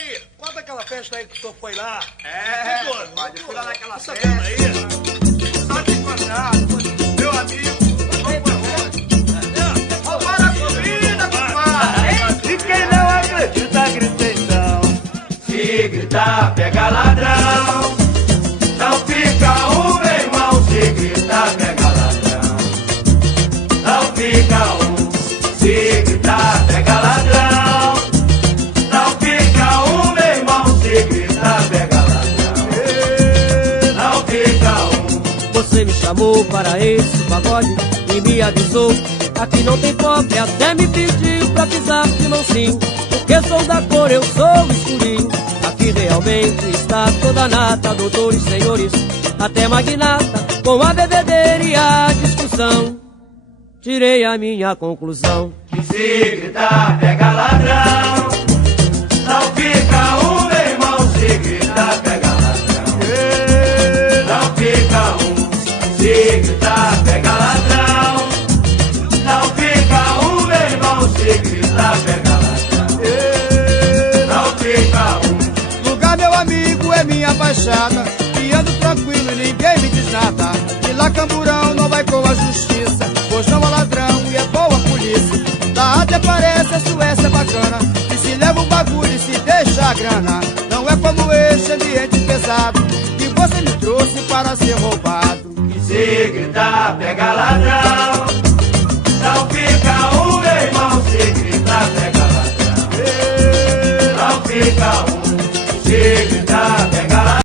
aí, conta aquela festa aí que o senhor foi lá. Compadre, eu fui lá naquela Tá festa. vendo aí? Só te encontrar, meu amigo, vamos pra onde? Roubaram a comida, compadre. E quem não acredita, grita então. Se gritar, pega ladrão. Não fica um, meu irmão. Se gritar, pega ladrão. Não fica um. Se gritar, pega ladrão. Não fica um, meu irmão. Se gritar, pega ladrão. Não fica um. Você me chamou para esse pagode e me avisou. Aqui não tem pobre, até me pediu pra pisar de mansinho. Porque sou da cor, eu sou escurinho. Aqui realmente está toda a nata, doutores, senhores, até magnata, com a bebedeira e a discussão. Tirei a minha conclusão. Que se gritar, pega ladrão. Não fica um, meu irmão. Se gritar, pega ladrão. Não fica um. Se gritar, pega ladrão. Não fica um, meu irmão. Se gritar, pega ladrão. Não fica um. Lugar, meu amigo, é minha baixada. E ando tranquilo, ninguém me diz nada. E lá Camburão não vai com a justiça, pois não há ladrão e é boa a polícia. Da até parece a Suécia bacana, e se leva o bagulho e se deixa a grana. Não é como esse ambiente pesado que você me trouxe para ser roubado. Que se gritar, pega ladrão. Não fica um, meu irmão. Se gritar, pega ladrão. Não fica um. Se gritar, pega ladrão.